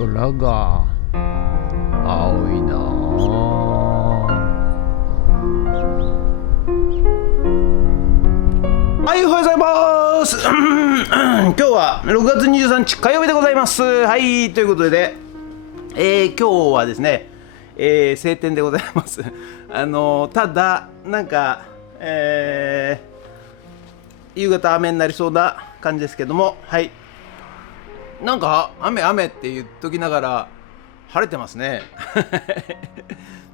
空が青いなはい、おはようございます今日は6月23日火曜日でございます。はい、ということで、今日はですね、晴天でございますただなんか、夕方雨になりそうな感じですけども、はい、なんか雨って言っときながら晴れてますね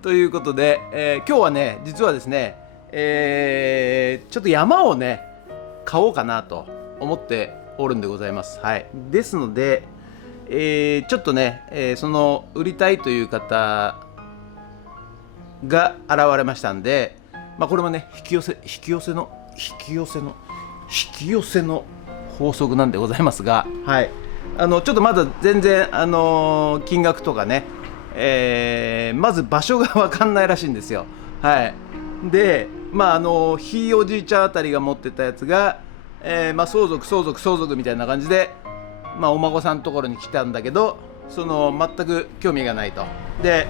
ということで、今日はね、実はですね、ちょっと山をね買おうかなと思っておるんでございます。はい、ですので、ちょっとね、その売りたいという方が現れましたんで、これもね引き寄せの法則なんでございますが、はい、ちょっとまだ全然、金額とかね、まず場所が分かんないらしいんですよ。はい、でひいおじいちゃんあたりが持ってたやつが、相続みたいな感じで、お孫さんのところに来たんだけど、その全く興味がないと。で、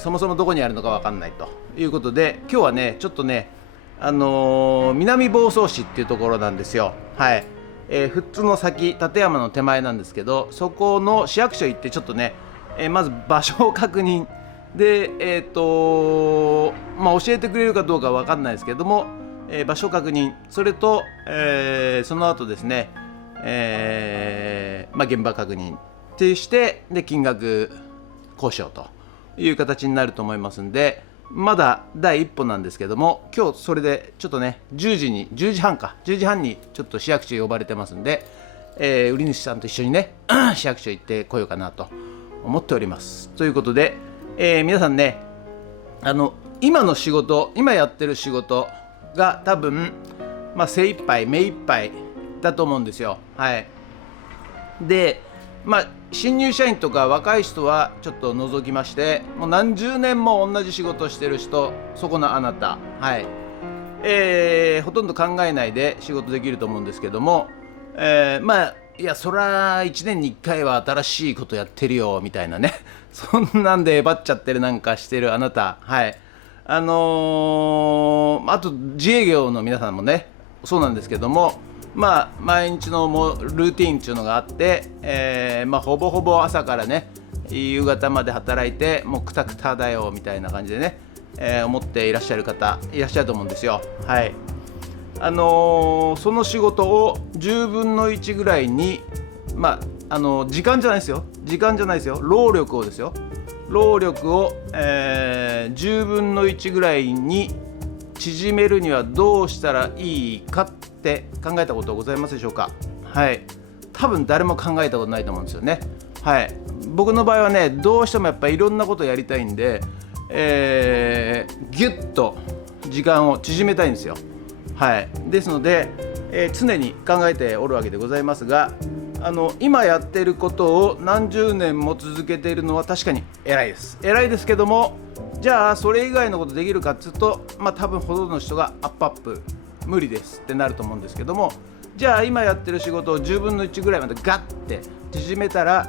そもそもどこにあるのか分かんないということで、今日はねちょっとね、南房総市っていうところなんですよ。はい、富津の先、館山の手前なんですけど、そこの市役所行ってちょっとね、まず場所を確認で、教えてくれるかどうか分かんないですけども、場所確認、それと、その後ですね、現場確認ってして、で金額交渉という形になると思いますんで、まだ第一歩なんですけども、今日それでちょっとね10時半にちょっと市役所呼ばれてますんで、売り主さんと一緒にね市役所行ってこようかなと思っております。ということで、皆さんね、今やってる仕事が多分、精一杯目一杯だと思うんですよ。はい、で新入社員とか若い人はちょっと除きまして、もう何十年も同じ仕事をしてる人、そこのあなた、はい、ほとんど考えないで仕事できると思うんですけども、いやそら1年に1回は新しいことやってるよみたいなねそんなんでえばっちゃってるなんかしてるあなた、はい、あと自営業の皆さんもねそうなんですけども、毎日のルーティンっていうのがあって、ほぼほぼ朝からね夕方まで働いて、もうクタクタだよみたいな感じでね、思っていらっしゃる方いらっしゃると思うんですよ。はい、その仕事を10分の1ぐらいに、時間じゃないですよ、労力をですよ、10分の1ぐらいに縮めるにはどうしたらいいかって考えたことございますでしょうか。はい、多分誰も考えたことないと思うんですよね。はい、僕の場合はね、どうしてもやっぱりいろんなことやりたいんで、ギュッと時間を縮めたいんですよ。はい、ですので、常に考えておるわけでございますが、今やっていることを何十年も続けているのは確かに偉いですけども、じゃあそれ以外のことできるかっつうと、多分ほとんどの人がアップ無理ですってなると思うんですけども、じゃあ今やってる仕事を10分の1ぐらいまでガッて縮めたら、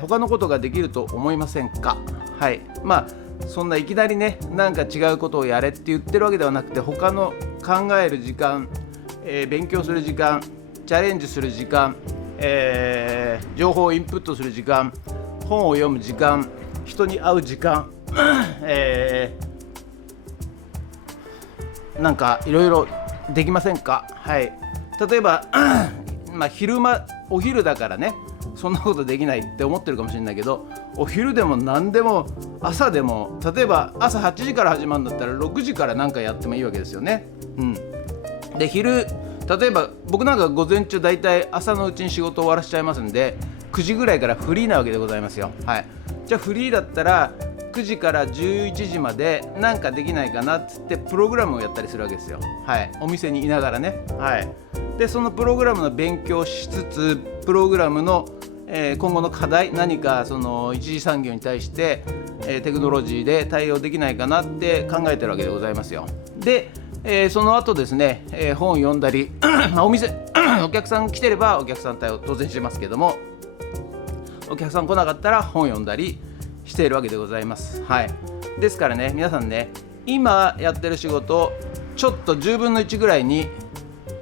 他のことができると思いませんか。はい、そんないきなりねなんか違うことをやれって言ってるわけではなくて、他の考える時間、勉強する時間、チャレンジする時間、情報をインプットする時間、本を読む時間、人に会う時間なんかいろいろできませんか。はい、例えばお昼だからねそんなことできないって思ってるかもしれないけど、お昼でも何でも朝でも、例えば朝8時から始まるんだったら6時から何かやってもいいわけですよね。で例えば僕なんか午前中だいたい朝のうちに仕事を終わらせちゃいますんで、9時ぐらいからフリーなわけでございますよ。はい、じゃあフリーだったら9時から11時までなんかできないかなっつってプログラムをやったりするわけですよ。はい、お店にいながらね。はい、でそのプログラムの勉強しつつ、プログラムの、今後の課題、何かその一次産業に対して、テクノロジーで対応できないかなって考えてるわけでございますよ。で、その後ですね、本を読んだりお客さん来てればお客さん対応当然しますけども、お客さん来なかったら本読んだりしているわけでございます。はい、ですからね、皆さんね、今やってる仕事をちょっと10分の1ぐらいに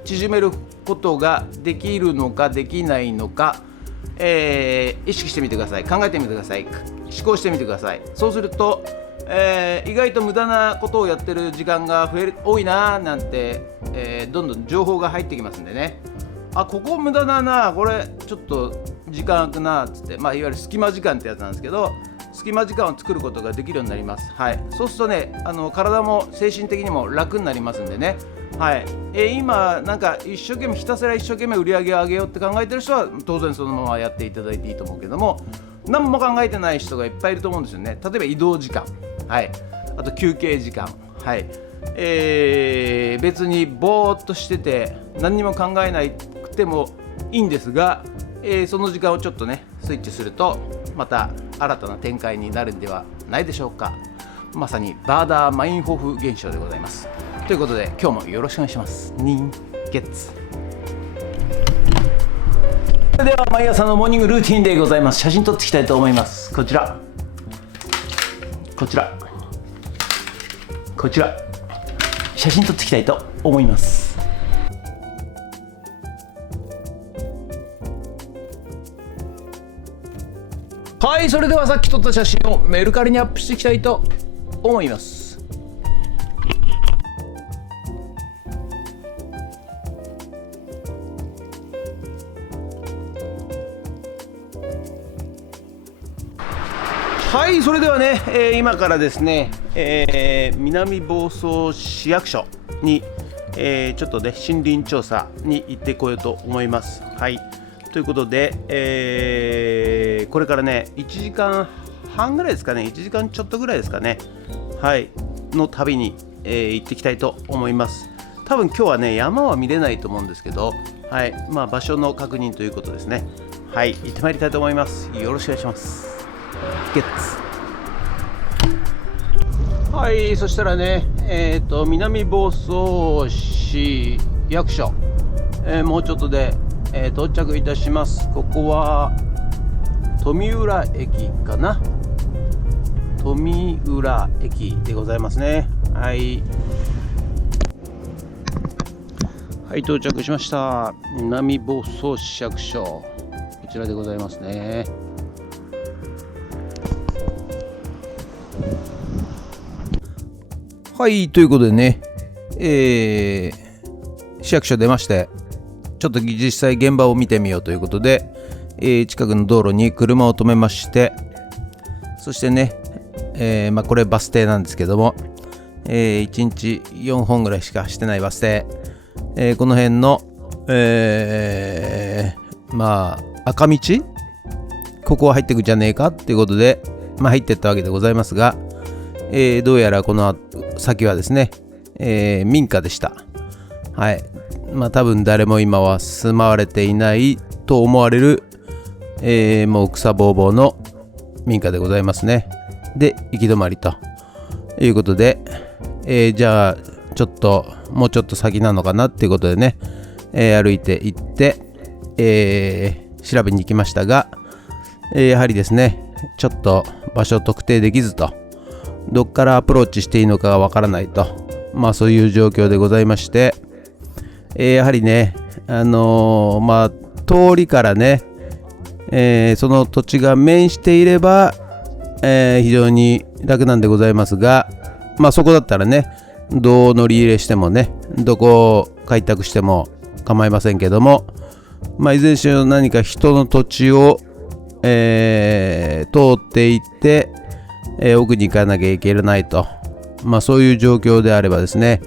縮めることができるのかできないのか、意識してみてください。考えてみてください。思考してみてください。そうすると、意外と無駄なことをやってる時間が多いななんて、どんどん情報が入ってきますんでね、ここ無駄だな、これちょっと時間空くなっつって、いわゆる隙間時間ってやつなんですけど、隙間時間を作ることができるようになります。はい、そうするとね、体も精神的にも楽になりますんでね。はい、今なんかひたすら一生懸命売り上げを上げようって考えてる人は当然そのままやっていただいていいと思うけども、何も考えてない人がいっぱいいると思うんですよね。例えば移動時間、はい、あと休憩時間、はい、別にぼーっとしてて何にも考えなくてもいいんですが、その時間をちょっとねスイッチするとまた新たな展開になるんではないでしょうか。まさにバーダーマインホフ現象でございます。ということで今日もよろしくお願いします。人月。それでは毎朝のモーニングルーティンでございます。写真撮っていきたいと思います。こちら写真撮っていきたいと思います。はい、それではさっき撮った写真をメルカリにアップしていきたいと思います。はい、それではね、今からですね、南房総市役所に、ちょっとね森林調査に行ってこようと思います。はい、ということで、これからね1時間半ぐらいですかね、1時間ちょっとぐらいですかね、はいの旅に、行ってきたいと思います。多分今日はね山は見れないと思うんですけど、はい、場所の確認ということですね。はい、行ってまいりたいと思います。よろしくお願いします。ゲッツ。はい、そしたらね、南房総市役所、もうちょっとで、到着いたします。ここは富浦駅かな。富浦駅でございますね。はい、はい、到着しました。南房総市役所、こちらでございますね。はい、ということでね、市役所出まして、ちょっと実際現場を見てみようということで、近くの道路に車を止めまして、そしてね、これバス停なんですけども、1日4本ぐらいしか走ってないバス停、この辺の、赤道、ここは入ってくんじゃねえかっていうことで、入ってったわけでございますが、どうやらこの先はですね、民家でした。はい、多分誰も今は住まわれていないと思われる、もう草ぼうぼうの民家でございますね。で、行き止まりということで、じゃあもうちょっと先なのかなっていうことでね、歩いて行って、調べに行きましたが、やはりですね、ちょっと場所特定できずと、どっからアプローチしていいのかがわからないと、そういう状況でございまして、やはりね、通りからね、その土地が面していれば、非常に楽なんでございますが、そこだったらね、どう乗り入れしてもね、どこを開拓しても構いませんけども、いずれにしろ何か人の土地を、通っていって、奥に行かなきゃいけないと、そういう状況であればですね、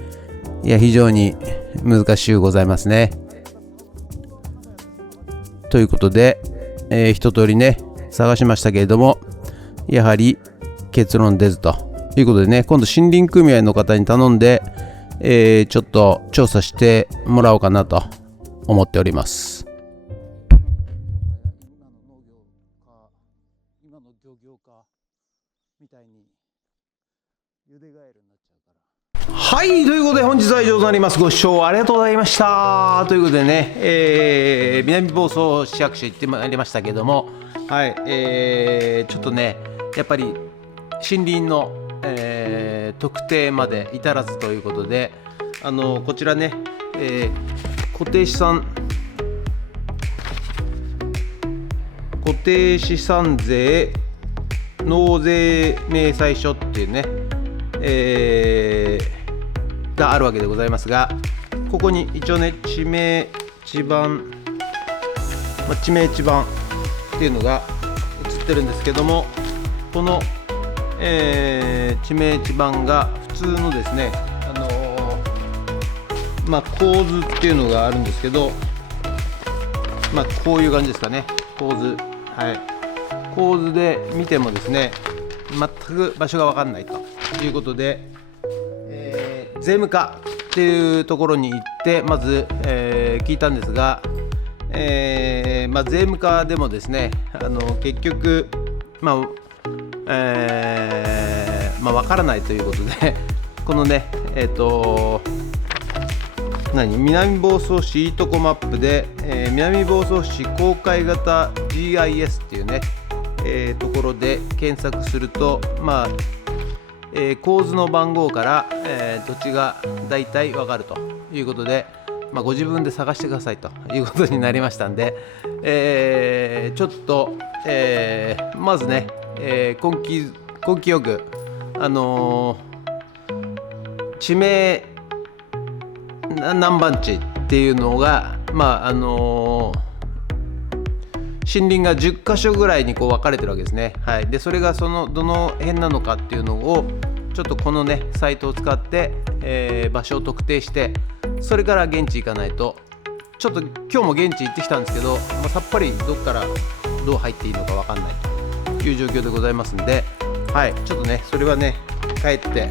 非常に難しゅうございますね。ということで、一通りね探しましたけれども、やはり結論出ずということでね、今度森林組合の方に頼んで、ちょっと調査してもらおうかなと思っております。今の漁業かみたいに茹でガエルになっちゃうから。はい、ということで本日は以上となります。ご視聴ありがとうございました。ということでね、南房総市役所行ってまいりましたけども、はい、ちょっとねやっぱり森林の、特定まで至らずということで、こちらね、固定資産税納税明細書っていうね、があるわけでございますが、ここに一応ね地名地番っていうのが映ってるんですけども、この、地名地番が普通のですね、構図っていうのがあるんですけど、こういう感じですかね、構図。はい、構図で見てもですね全く場所が分かんないということで、税務課っていうところに行ってまず、聞いたんですが、税務課でもですね結局分からないということでこのね南房総市いいとこマップで、南房総市公開型 GIS っていうね、ところで検索すると構図の番号から、土地がだいたい分かるということで、ご自分で探してくださいということになりましたんで、ちょっと、まずね、根気よく、地名何番地っていうのが、森林が10箇所ぐらいにこう分かれてるわけですね。はい、でそれがどの辺なのかっていうのをちょっとこのねサイトを使って、場所を特定して、それから現地行かないと、ちょっと今日も現地行ってきたんですけど、さっぱりどっからどう入っていいのか分かんないという状況でございますんで、はい、ちょっとねそれはね帰って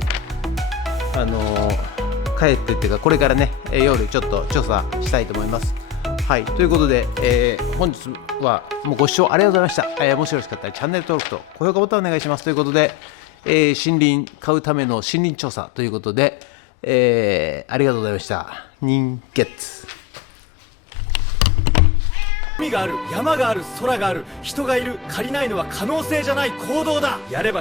っていうかこれからね夜ちょっと調査したいと思います。はい、ということで、本日はもうご視聴ありがとうございました。もしよろしかったらチャンネル登録と高評価ボタンお願いしますということで、森林買うための森林調査ということで、ありがとうございました。人傑。海がある、山がある、空がある、人がいる。借りないのは可能性じゃない、行動だ。やれば